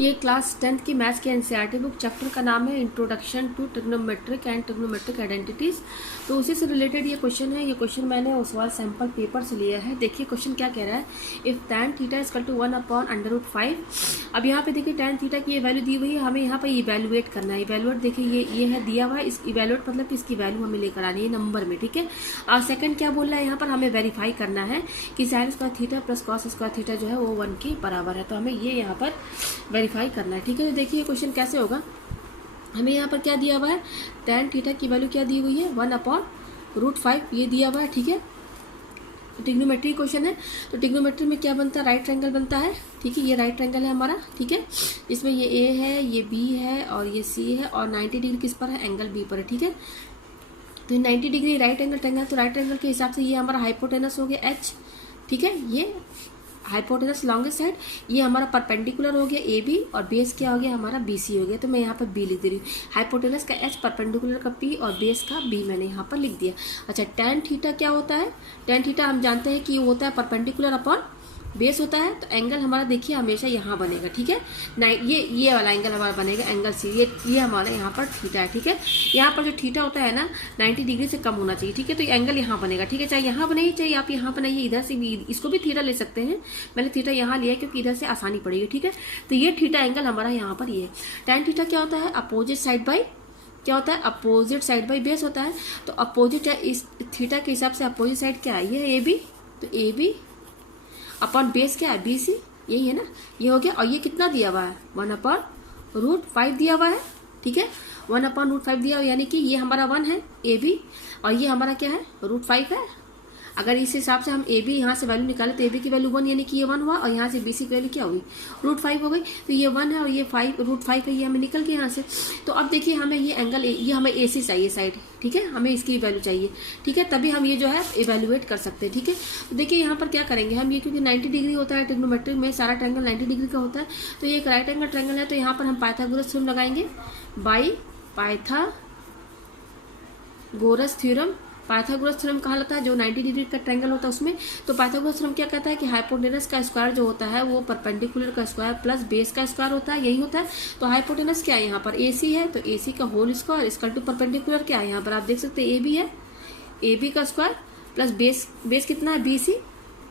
ये class 10th की maths की एनसीईआरटी बुक, चैप्टर का नाम है introduction to trigonometric and trigonometric identities. तो उसी से रिलेटेड ये क्वेश्चन है। ये क्वेश्चन मैंने उस वाला सैम्पल पेपर से लिया है। देखिए क्वेश्चन क्या कह रहा है, if tan theta equal to 1/√5। अब यहाँ पे देखिए tan थीटा की ये वैल्यू दी हुई है, हमें यहाँ पर इवेलुएट करना है। इवेलुएट देखिए ये है दिया हुआ है, इस इवेलुएट मतलब कि इसकी वैल्यू हमें लेकर आनी है नंबर में, ठीक है। और सेकंड क्या बोल रहा है यहाँ पर, हमें वेरीफाई करना है कि sign square theta plus cos square theta जो है वो 1 के बराबर है। तो हमें ये यहाँ पर वेरीफाई करना है, ठीक है। तो देखिए क्वेश्चन कैसे होगा, हमें यहाँ पर क्या दिया हुआ है, tan थीटा की वैल्यू क्या दी हुई है 1/√5 ये दिया हुआ है, ठीक है। ट्रिग्नोमेट्री क्वेश्चन है, तो ट्रिग्नोमेट्री में क्या बनता है, राइट ट्रायंगल बनता है, ठीक है। ये राइट ट्रायंगल है हमारा, ठीक है। इसमें ये ए है, ये बी है और ये सी है और 90 डिग्री किस पर है, एंगल बी पर है, ठीक है। तो 90 डिग्री राइट एंगल ट्रायंगल, तो राइट एंगल के हिसाब से ये हमारा हाइपोटेनस हो गया एच, ठीक है। ये हाइपोटेनस लॉन्गेस्ट साइड, ये हमारा परपेंडिकुलर हो गया ए बी और बेस क्या हो गया हमारा बी सी हो गया। तो मैं यहाँ पर बी लिख दे रही हूँ, हाइपोटेनस का एच, परपेंडिकुलर का पी और बेस का बी मैंने यहाँ पर लिख दिया। अच्छा tan थीटा क्या होता है, tan थीटा हम जानते हैं कि वो होता है परपेंडिकुलर अपॉन बेस होता है। तो एंगल हमारा देखिए हमेशा यहाँ बनेगा, ठीक है। ये वाला एंगल हमारा बनेगा एंगल सी, ये हमारा यहाँ पर थीटा है, ठीक है। यहाँ पर जो थीटा होता है ना 90 डिग्री से कम होना चाहिए, ठीक है। तो ये एंगल यहाँ बनेगा, ठीक है। चाहे यहाँ बनाइए चाहे आप यहाँ बनाइए, इधर से भी इसको भी थीटा ले सकते हैं। मैंने थीटा यहाँ लिया है क्योंकि इधर से आसानी पड़ेगी, ठीक है। तो ये थीटा एंगल हमारा यहाँ पर ये है। tan थीटा क्या होता है, अपोजिट साइड बाई क्या होता है, अपोजिट साइड बाई बेस होता है। तो अपोजिट इस थीटा के हिसाब से अपोजिट साइड क्या है, ये है ए बी, तो ए बी अपॉन बेस क्या है बी सी, यही है ना, ये हो गया। और ये कितना दिया हुआ है 1/√5 दिया हुआ है, ठीक है। 1/√5 दिया हुआ, यानी कि ये हमारा 1 है ए बी और ये हमारा क्या है √5 है। अगर इस हिसाब से हम ए बी यहाँ से वैल्यू निकाले तो ए बी की वैल्यू 1 यानी कि ये 1 हुआ और यहाँ से बी सी की वैल्यू क्या हुई √5 हो गई। तो ये 1 है और ये 5 √5 है, ये हमें निकल गया यहाँ से। तो अब देखिए हमें ये एंगल ये हमें ए सी चाहिए साइड, ठीक है, हमें इसकी वैल्यू चाहिए, ठीक है। तभी हम ये जो है इवेलुएट कर सकते हैं, ठीक है। तो देखिए यहाँ पर क्या करेंगे हम, ये क्योंकि 90 डिग्री होता है ट्रिग्नोमेट्री में, सारा ट्रायंगल 90 डिग्री का होता है। तो ये एक राइट एंगल ट्रायंगल है, तो यहाँ पर हम पाइथागोरस थ्योरम लगाएंगे by Pythagoras theorem. Pythagoras theorem कहा जाता है जो 90 डिग्री का ट्रायंगल होता है उसमें। तो पाइथागोरस थ्योरम क्या कहता है कि हाइपोटेनस का स्क्वायर जो होता है वो परपेंडिकुलर का स्क्वायर प्लस बेस का स्क्वायर होता है, यही होता है। तो हाइपोटेनस क्या है यहाँ पर AC है, तो AC का whole square equal to perpendicular क्या है यहाँ पर आप देख सकते हैं AB है, AB का स्क्वायर प्लस बेस कितना है BC,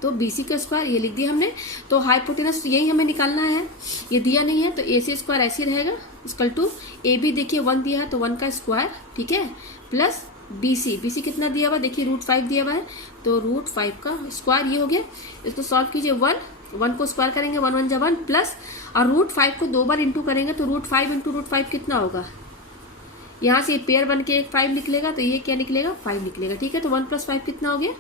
तो BC का स्क्वायर ये लिख दिया हमने। तो हाइपोटेनस यही हमें निकालना है, ये दिया नहीं है तो AC स्क्वायर ऐसे रहेगा इक्वल टू AB देखिए 1 दिया है तो 1 का स्क्वायर, ठीक है, प्लस BC कितना दिया हुआ देखिए √5 दिया हुआ है, तो √5 का स्क्वायर ये हो गया। इसको सॉल्व कीजिए, 1 को स्क्वायर करेंगे 1 1 जा 1 प्लस और √5 को 2 बार इंटू करेंगे तो √5 इंटू √5 कितना होगा, यहाँ से पेयर बन के एक 5 निकलेगा तो ये क्या निकलेगा 5 निकलेगा, ठीक है। तो 1 + 5 कितना हो गया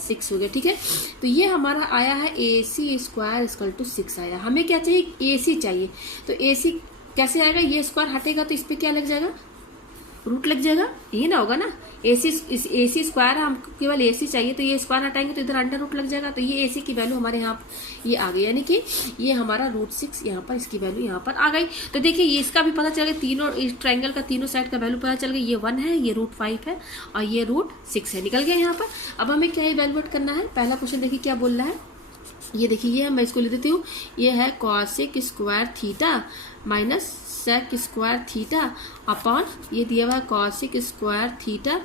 6 हो गया, ठीक है। तो ये हमारा आया है AC स्क्वायर इक्वल टू 6 आया। हमें क्या चाहिए AC चाहिए, तो AC कैसे आएगा, ये स्क्वायर हटेगा तो इस पर क्या लग जाएगा रूट लग जाएगा, यही ना होगा ना। AC स्क्वायर है, हमको केवल AC चाहिए तो ये स्क्वायर हटाएंगे तो इधर अंडर रूट लग जाएगा। तो ये AC की वैल्यू हमारे यहाँ ये आ गई, यानी कि ये हमारा √6 यहाँ पर इसकी वैल्यू यहाँ पर आ गई। तो देखिए ये इसका भी पता चल गया, तीनों इस ट्रायंगल का तीनों साइड का वैल्यू पता चल गया, ये 1 है, ये √5 है और ये √6 है, निकल गया यहाँ पर। अब हमें क्या इवेलुएट करना है, पहला क्वेश्चन देखिए क्या बोल रहा है, ये देखिए ये मैं इसको लिख देती हूँ, ये है cosec square theta minus sec square theta upon ये दिया हुआ है cosec square theta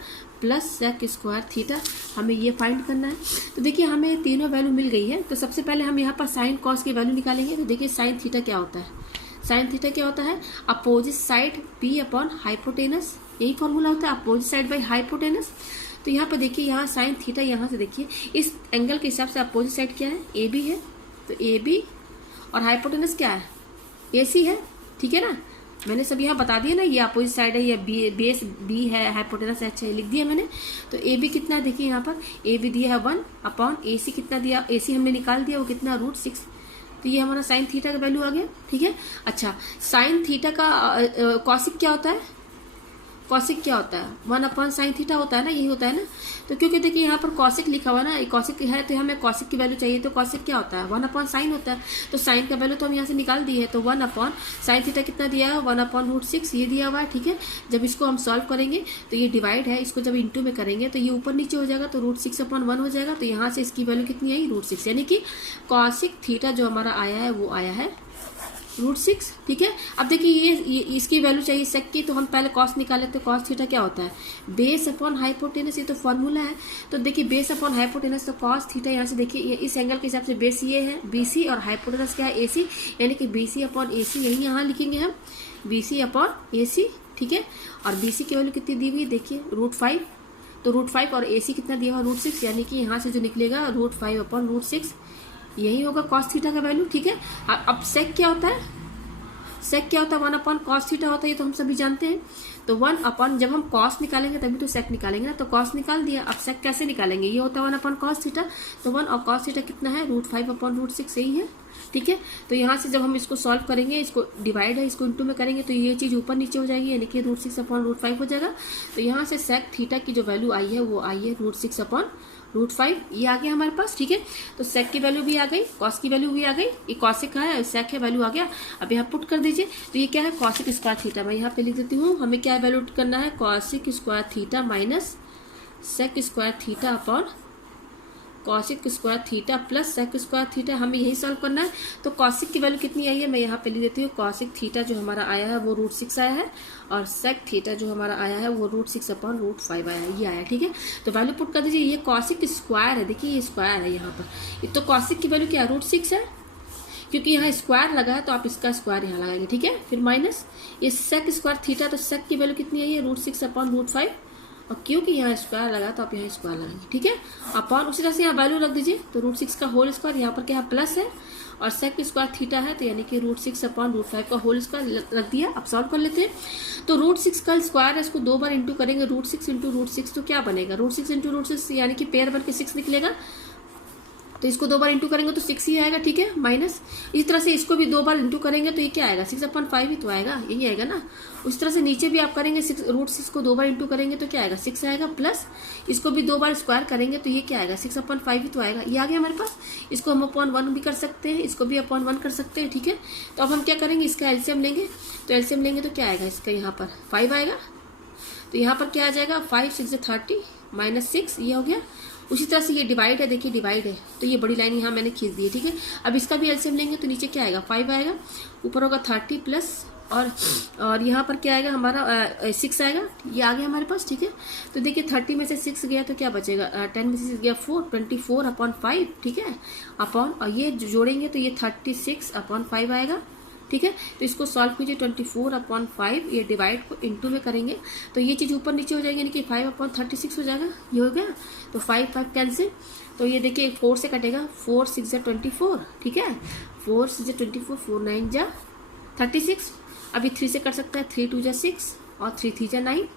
plus sec square theta, हमें ये फाइंड करना है। तो देखिए हमें तीनों वैल्यू मिल गई है। तो सबसे पहले हम यहाँ पर साइन कॉस की वैल्यू निकालेंगे। तो देखिए साइन थीटा क्या होता है, साइन थीटा क्या होता है, opposite side P upon hypotenuse, यही फॉर्मूला होता है, अपोजिट साइड बाई हाइपोटेनस। तो यहाँ पर देखिए यहाँ साइन थीटा, यहाँ से देखिए इस एंगल के हिसाब से अपोजिट साइड क्या है AB है, तो AB और हाइपोटेनस क्या है AC है, ठीक है ना। मैंने सब यहाँ बता दिया ना, ये अपोजिट साइड है, ये बेस B है, हाइपोटेनस H है, लिख दिया मैंने। तो AB कितना है देखिए यहाँ पर AB दिया है 1 अपॉन AC कितना दिया, AC हमने निकाल दिया वो कितना √6। तो ये हमारा साइन थीटा का वैल्यू आ गया, ठीक है। अच्छा साइन थीटा का कॉसिक क्या होता है, कॉसिक क्या होता है 1/sin थीटा होता है ना, यही होता है ना। तो क्योंकि देखिए यहाँ पर कॉसिक लिखा हुआ ना, कॉसिक है तो हमें कॉसिक की वैल्यू चाहिए, तो कॉसिक क्या होता है 1/sin होता है। तो साइन का वैल्यू तो हम यहाँ से निकाल दिए है, तो 1/sin थीटा कितना दिया है 1/√6 ये दिया हुआ है, ठीक है। जब इसको हम सॉल्व करेंगे तो ये डिवाइड है, इसको जब इंटू में करेंगे तो ये ऊपर नीचे हो जाएगा, तो √6/1 हो जाएगा। तो यहाँ से इसकी वैल्यू कितनी आई √6, यानी कि कॉसिक थीटा जो हमारा आया है वो आया है √6, ठीक है। अब देखिए ये इसकी वैल्यू चाहिए सेक की, तो हम पहले कॉस निकाले थे। कॉस थीटा क्या होता है, बेस अपॉन हाइपोटेनस, ये तो फॉर्मूला है। तो देखिए बेस अपॉन हाइपोटेनस, तो कॉस थीटा यहाँ से देखिए ये इस एंगल के हिसाब से बेस ये है BC और हाइपोटेनस क्या है AC, यानी कि BC अपॉन AC, यही यहाँ लिखेंगे हम BC अपॉन AC, ठीक है। और BC की वैल्यू कितनी दी हुई देखिए √5, तो √5 और AC कितना दिया हुआ √6, यानी कि यहाँ से जो निकलेगा √5 अपॉन √6, यही होगा कॉस थीटा का वैल्यू, ठीक है। अब सेक क्या होता है, सेक क्या होता है 1 अपॉन कॉस थीटा होता है, ये तो हम सभी जानते हैं। तो 1 अपॉन, जब हम कॉस निकालेंगे तभी तो सेक निकालेंगे ना, तो कॉस निकाल दिया। अब सेक कैसे निकालेंगे, ये होता है 1 अपॉन कॉस थीटा, तो 1 और कॉस थीटा कितना है √5 अपॉन √6, यही है, ठीक है। तो यहाँ से जब हम इसको सॉल्व करेंगे, इसको डिवाइड है इसको इंटू में करेंगे, तो ये चीज़ ऊपर नीचे हो जाएगी, यानी कि √6 अपॉन √5 हो जाएगा। तो यहाँ से सेक थीटा की जो वैल्यू आई है वो आई है √6 अपॉन √5, ये आ गया हमारे पास, ठीक है। तो सेक की वैल्यू भी आ गई, कॉस की वैल्यू भी आ गई, ये कॉसिक का है, सेक है, वैल्यू आ गया। अब यहाँ पुट कर दीजिए, तो ये क्या है कॉसिक स्क्वायर थीटा, मैं यहाँ पे लिख देती हूँ। हमें क्या वैल्यू करना है, cosec square theta minus sec square theta upon cosec square theta plus sec square theta, हमें यही सॉल्व करना है। तो कॉसिक की वैल्यू कितनी आई है, मैं यहाँ पे लिख देती हूँ। कॉसिक थीटा जो हमारा आया है वो √6 आया है, और सेक थीटा जो हमारा आया है वो √6 अपॉन √5 आया है, ये आया, ठीक है। तो वैल्यू पुट कर दीजिए। ये कॉसिक स्क्वायर है, देखिए ये स्क्वायर है यहाँ पर, तो कॉसिक की वैल्यू क्या √6 है, क्योंकि यहाँ स्क्वायर लगा है तो आप इसका स्क्वायर यहाँ लगाएंगे, ठीक है। फिर माइनस ये सेक स्क्वायर थीटा, तो सेक की वैल्यू कितनी आई है √6 अपॉन √5, और क्योंकि यहाँ स्क्वायर लगा तो आप यहाँ स्क्वायर लगाएंगे, ठीक है। अपॉन उसी तरह से यहाँ वैल्यू रख दीजिए, तो √6 का होल स्क्वायर, यहाँ पर क्या है प्लस है, और सेक स्क्वायर थीटा है, तो यानी कि √6 अपॉन √5 का होल स्क्वायर रख दिया। अब सॉल्व कर लेते हैं। तो √6 का स्क्वायर है, इसको 2 बार इंटू करेंगे, √6 इंटू √6, तो क्या बनेगा √6 इंटू √6, यानी कि पेयर बन के 6 निकलेगा। तो इसको 2 बार इंटू करेंगे तो 6 ही आएगा, ठीक है, माइनस इस तरह से इसको भी 2 बार इंटू करेंगे तो ये क्या आएगा 6 अपॉन 5 ही तो आएगा, यही आएगा ना। उस तरह से नीचे भी आप करेंगे, √6 को 2 बार इंटू करेंगे तो क्या आएगा 6 आएगा, प्लस इसको भी 2 बार स्क्वायर करेंगे तो ये क्या आएगा 6 अपॉन 5 ही तो आएगा, ये आ गया हमारे पास। इसको हम अपॉन 1 भी कर सकते हैं, इसको भी अपॉन 1 कर सकते हैं, ठीक है। तो अब हम क्या करेंगे, इसका एलसीएम लेंगे, तो एलसीएम लेंगे तो क्या आएगा, इसका यहाँ पर 5 आएगा, तो यहाँ पर क्या आ जाएगा 5 6 30 माइनस 6, ये हो गया। उसी तरह से ये डिवाइड है, देखिए डिवाइड है, तो ये बड़ी लाइन यहाँ मैंने खींच दी है, ठीक है। अब इसका भी एलसीएम लेंगे तो नीचे क्या आएगा 5 आएगा, ऊपर होगा 30 प्लस और यहाँ पर क्या आएगा हमारा 6 आएगा, ये आ गया हमारे पास, ठीक है। तो देखिए 30 में से 6 गया तो क्या बचेगा, 10 में से 6 गया 4, 24 अपॉन 5, ठीक है, अपॉन, और ये जोड़ेंगे तो ये 36 अपॉन 5 आएगा, ठीक है। तो इसको सॉल्व कीजिए, 24 अपॉन 5, ये डिवाइड को इंटू में करेंगे तो ये चीज़ ऊपर नीचे हो जाएगी, यानी कि 5 अपॉन 36 हो जाएगा, ये हो गया। तो 5 कैंसिल, तो ये देखिए 4 से कटेगा, 4 6 24, ठीक है, 4 6 24, 4 9 36, अभी 3 से कट सकता है, 3 2 6 और 3 3 9,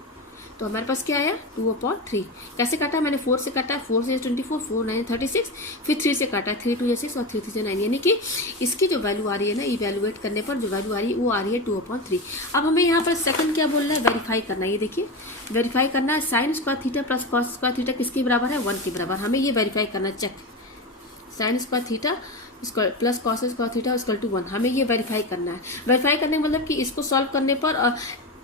तो हमारे पास क्या आया 2 अपॉन 3। कैसे काटा मैंने, 4 से काटा, 4 से 24, 4 9 36, फिर 3 से काटा, 3 2 6 और 3 3 9, यानी कि इसकी जो वैल्यू आ रही है ना, इवेलुएट करने पर जो वैल्यू आ रही है वो आ रही है 2 अपॉन 3। अब हमें यहाँ पर सेकंड क्या बोल रहा है, वेरीफाई करना है, ये देखिए वेरीफाई करना है, sign square theta plus cos square theta किसके बराबर है 1 के बराबर, हमें ये वेरीफाई करना है, check sine square theta plus cos square theta equal to 1, हमें ये वेरीफाई करना है। वेरीफाई करने का मतलब कि इसको सॉल्व करने पर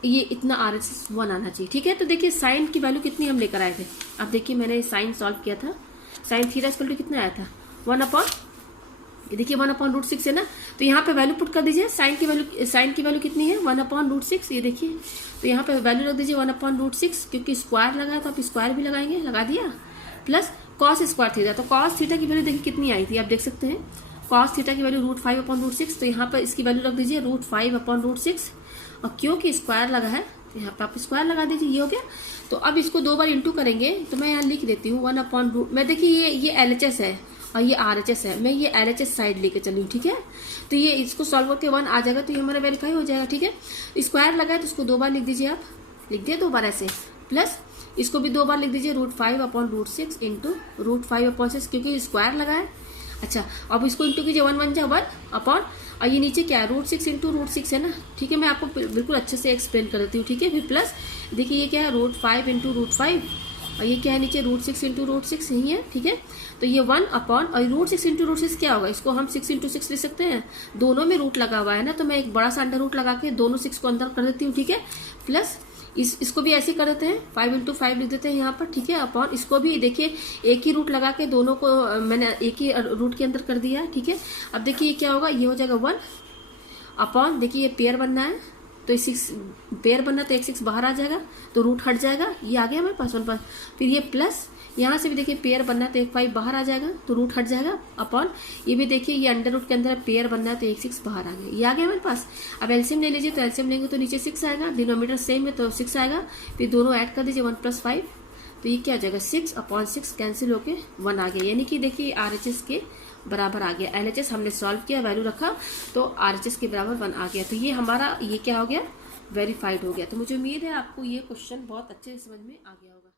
ये इतना RHS 1 आना चाहिए, ठीक है। तो देखिए साइन की वैल्यू कितनी हम लेकर आए थे, अब देखिए मैंने साइन सॉल्व किया था, साइन थीटा इक्वल टू कितना आया था 1 अपॉन, ये देखिए 1 अपॉन √6 है ना, तो यहाँ पे वैल्यू पुट कर दीजिए, साइन की वैल्यू कितनी है 1 अपॉन √6, ये देखिए, तो यहाँ पे वैल्यू रख दीजिए 1 अपॉन √6, क्योंकि स्क्वायर लगा है तो आप स्क्वायर भी लगाएंगे, लगा दिया, प्लस कॉस स्क्वायर थीटा, तो कॉस थीटा की वैल्यू देखिए कितनी आई थी, आप देख सकते हैं कॉस थीटा की वैल्यू √5 अपॉन √6, तो यहाँ पर इसकी वैल्यू रख दीजिए √5 अपॉन √6, और क्योंकि स्क्वायर लगा है तो यहाँ पर आप स्क्वायर लगा दीजिए, ये हो गया। तो अब इसको 2 बार इंटू करेंगे तो मैं यहाँ लिख देती हूँ 1 अपॉन √, मैं देखिए ये LHS है और ये RHS है, मैं ये LHS साइड लेके चली हूँ, ठीक है। तो ये इसको सॉल्व करके 1 आ जाएगा तो ये हमारा वेरीफाई हो जाएगा, ठीक है। स्क्वायर लगा है तो इसको 2 बार लिख दीजिए, आप लिख दिए 2 बार ऐसे, प्लस इसको भी 2 बार लिख दीजिए √5 अपॉन √6 इंटू √5 अपॉन 6, क्योंकि स्क्वायर लगा है। अच्छा अब इसको इंटू कीजिए, 1 1 जा 1 अपॉन, और ये नीचे क्या है √6 इंटू √6 है ना, ठीक है, मैं आपको बिल्कुल अच्छे से एक्सप्लेन कर देती हूँ, ठीक है। फिर प्लस देखिए ये क्या है √5 इंटू √5, और ये क्या है नीचे √6 इंटू √6, यही है, ठीक है। तो ये 1 अपॉन, और √6 इंटू √6 क्या होगा, इसको हम 6 इंटू 6 ले सकते हैं, दोनों में रूट लगा हुआ है ना, तो मैं एक बड़ा सा अंडर रूट लगा के दोनों 6 को अंदर कर देती हूँ, ठीक है। प्लस इसको भी ऐसे कर देते हैं, 5 इंटू 5 लिख देते हैं यहाँ पर, ठीक है, अपॉन इसको भी देखिए एक ही रूट लगा के दोनों को मैंने एक ही रूट के अंदर कर दिया, ठीक है। अब देखिए ये क्या होगा, ये हो जाएगा 1, अपॉन, देखिए ये पेयर बनना है तो 6 पेयर बनना, तो एक 6 बाहर आ जाएगा तो रूट हट जाएगा, ये आ गया हमारे पास 1 पास। फिर ये प्लस यहाँ से भी देखिए पेयर बनना है तो एक 5 बाहर आ जाएगा तो रूट हट जाएगा, अपॉन ये भी देखिए ये अंडर रूट के अंदर पेयर बनना है तो एक 6 बाहर आ गया, ये आ गया हमारे पास। अब एलसीएम ले लीजिए, तो एलसीएम लेंगे तो नीचे 6 आएगा, डिनोमीटर सेम है तो 6 आएगा, फिर दोनों ऐड कर दीजिए 1 + 5, तो ये क्या हो जाएगा 6/6 कैंसिल होके 1 आ गया, यानी कि देखिए RHS के बराबर आ गया। LHS हमने सॉल्व किया, वैल्यू रखा तो RHS के बराबर 1 आ गया, तो ये हमारा ये क्या हो गया, वेरीफाइड हो गया। तो मुझे उम्मीद है आपको ये क्वेश्चन बहुत अच्छे से समझ में आ गया होगा।